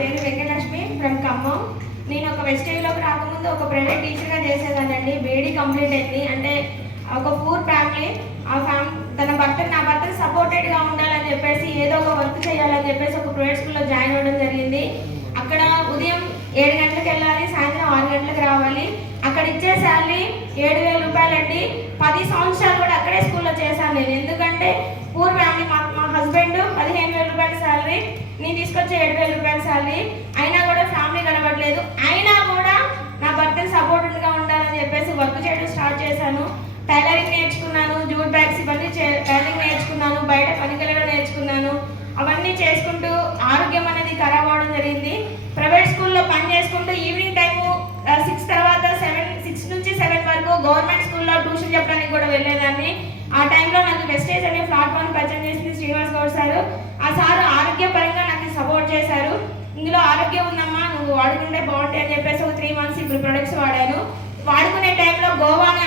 పేరు వెంకటలక్ష్మి ఫ్రమ్ ఖమ్మం. నేను ఒక వెస్టేజ్లోకి రాకముందు ఒక ప్రైవేట్ టీచర్గా చేసేదానండి. బీఈడీ కంప్లీట్ అయింది. అంటే ఒక పూర్ ఫ్యామిలీ, నా భర్తను సపోర్టెడ్గా ఉండాలని చెప్పేసి ఏదో ఒక వర్క్ చేయాలని చెప్పేసి ఒక ప్రైవేట్ స్కూల్లో జాయిన్ అవ్వడం జరిగింది. అక్కడ ఉదయం 7 గంటలకు వెళ్ళాలి, సాయంత్రం 6 గంటలకు రావాలి. అక్కడ ఇచ్చే శాలరీ 7,000 రూపాయలండి. 10 సంవత్సరాలు కూడా అక్కడే స్కూల్లో చేశాను నేను. ఎందుకంటే పూర్ ఫ్యామిలీ, మా హస్బెండ్ 15,000 రూపాయల శాలరీ, నేను తీసుకొచ్చే 7,000 రూపాయల శాలరీ. అయినా కూడా ఫ్యామిలీ గడవట్లేదు. అయినా కూడా నా భర్తను సపోర్టెడ్గా ఉండాలని చెప్పేసి వర్క్ చేయడం స్టార్ట్ చేశాను. టైలరింగ్ నేర్చుకున్నాను, జూట్ బ్యాగ్స్ ఇవన్నీ టైలరింగ్ నేర్చుకున్నాను, బయట పనికెళ్ళడం నేర్చుకున్నాను. అవన్నీ చేసుకుంటూ ఆరోగ్యం అనేది ఖరాబ్ అవ్వడం జరిగింది. ప్రైవేట్ స్కూల్లో పని చేసుకుంటూ ఈవినింగ్ టైము 6 తర్వాత 6 నుంచి 7 వరకు గవర్నమెంట్ స్కూల్లో ట్యూషన్ చెప్పడానికి కూడా వెళ్ళేదాన్ని. ఆ టైంలో నాకు వెస్టేజ్ అనే ప్లాట్ఫామ్ పరిచయం చేసింది శ్రీనివాస్ గౌడ్ సారు. ఆ సారు ఆరోగ్యపరంగా నాకు సపోర్ట్ చేశారు. ఇందులో ఆరోగ్యం ఉందమ్మా, నువ్వు వాడుకుంటే బాగుంటాయి అని చెప్పేసి ఒక 3 మంత్స్ ఇప్పుడు ప్రొడక్ట్స్ వాడాను. వాడుకునే టైంలో గోవాని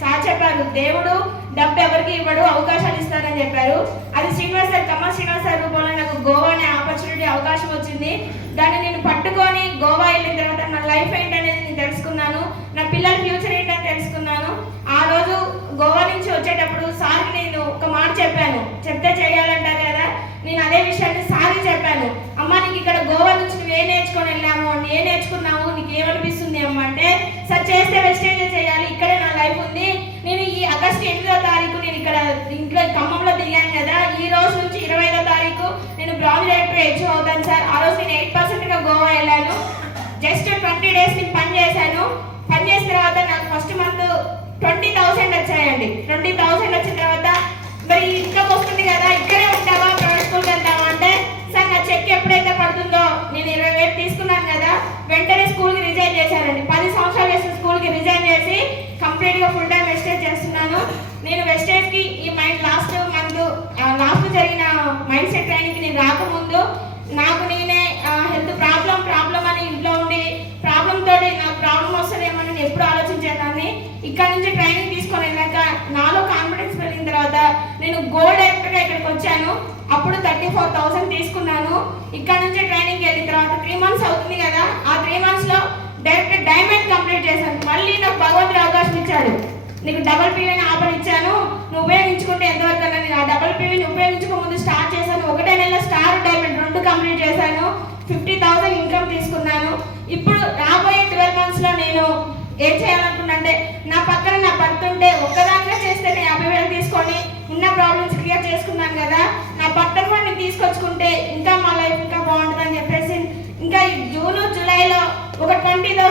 సార్ చెప్పారు, దేవుడు డబ్బు ఎవరికి ఇవ్వడు, అవకాశాలు ఇస్తారని చెప్పారు. అది శ్రీనివాస్ సార్, శ్రీనివాస్ సార్ రూపంలో నాకు గోవా అనే ఆపర్చునిటీ అవకాశం వచ్చింది. దాన్ని నేను పట్టుకొని గోవా వెళ్ళిన తర్వాత నా లైఫ్ ఏంటనేది నేను తెలుసుకున్నాను, నా పిల్లల ఫ్యూచర్ ఏంటని తెలుసుకున్నాను. ఆ రోజు గోవా నుంచి వచ్చేటప్పుడు సార్కి నేను ఒక మాట చెప్పాను, చెప్తే చేయాలంటారు కదా, నేను అదే విషయాన్ని సార్కి చెప్పాను. అమ్మ, నీకు ఇక్కడ గోవా నుంచి నువ్వు ఏం నేర్చుకొని వెళ్ళాము, ఏం నేర్చుకున్నావు, నీకు ఏమనిపిస్తుంది అమ్మ అంటే, సార్ చేస్తే వెస్టేజ్ చేయాలి, ఇక్కడే నా లైఫ్ ఉంది. నేను ఈ ఆగస్టు 8వ తారీఖు నేను ఇక్కడ ఇంట్లో ఖమ్మంలో దిగాను కదా, ఈ రోజు నుంచి 25వ తారీఖు నేను బ్రాంచ్ డైరెక్టర్ హెచ్ఓ అవుతాను సార్. ఆ రోజు నేను 8%గా గోవా వెళ్ళాను. జస్ట్ 20 డేస్ నేను పని చేశాను. పని చేసిన తర్వాత నాకు ఫస్ట్ మంత్ 20,000 వచ్చాయండి. 20,000 వచ్చిన తర్వాత మరి ఇంట్లోకి వస్తుంది కదా, ఇక్కడే ఉంటావా, ప్రైవేట్ స్కూల్కి వెళ్తావా అంటే, సార్ నా చెక్ ఎప్పుడైతే పడుతుందో, నేను 20,000 తీసుకున్నాను కదా, వెంటనే స్కూల్కి రిజైన్ చేశానండి. 10 సంవత్సరాలు వేసిన స్కూల్కి రిజైన్ చేసి కంప్లీట్గా ఫుల్ టైం వెస్టేజ్ చేస్తున్నాను. నేను వెస్టేజ్కి ఈ లాస్ట్ మంత్ జరిగిన మైండ్ సెట్ ట్రైనింగ్కి నేను రాకముందు నాకు నేనే హెల్త్ ప్రాబ్లం అని ఇంట్లో ఉండి ప్రాబ్లంతో నాకు ప్రాబ్లం వస్తుందేమో నేను ఎప్పుడు ఆలోచించేదాన్ని. ఇక్కడ నుంచి ట్రైనింగ్ తీసుకొని వెళ్ళాక నాలో కాన్ఫిడెన్స్ పెరిగిన తర్వాత నేను గోల్డ్ డైరెక్టర్గా ఇక్కడికి వచ్చాను. అప్పుడు 34,000 తీసుకున్నాను. ఇక్కడ నుంచి ట్రైనింగ్కి వెళ్ళిన తర్వాత 3 మంత్స్ అవుతుంది కదా, ఆ 3 మంత్స్లో డైరెక్ట్ డైమండ్ కంప్లీట్ చేశాను. మళ్ళీ నాకు భగవంతుడు అవకాశం ఇచ్చాడు, నీకు డబల్ పీవీని ఆఫర్ ఇచ్చాను, నువ్వు ఉపయోగించుకుంటే ఎంతవరకు అన్నా. నేను ఆ డబల్ పీవీని ఉపయోగించుకోముందు స్టార్ట్ చేశాను. 1 నెల స్టార్ డైమండ్ 2 కంప్లీట్ చేశాను. 50,000 ఇన్కమ్ తీసుకున్నాను. ఇప్పుడు రాబోయే 12 మంత్స్లో నేను ఏం చేయాలనుకున్నా అంటే, నా పక్కన నా భర్త ఉంటే ఒక్కదానిగా చేస్తే నేను 50,000 తీసుకొని ఉన్న ప్రాబ్లమ్స్ క్లియర్ చేసుకున్నాను కదా, నా భర్తను కూడా నేను తీసుకొచ్చుకుంటే ఇంకా మా లైఫ్ ఇంకా బాగుంటుందని చెప్పేసి ఇంకా ఈ జూన్ జూలైలో ఒక 20,000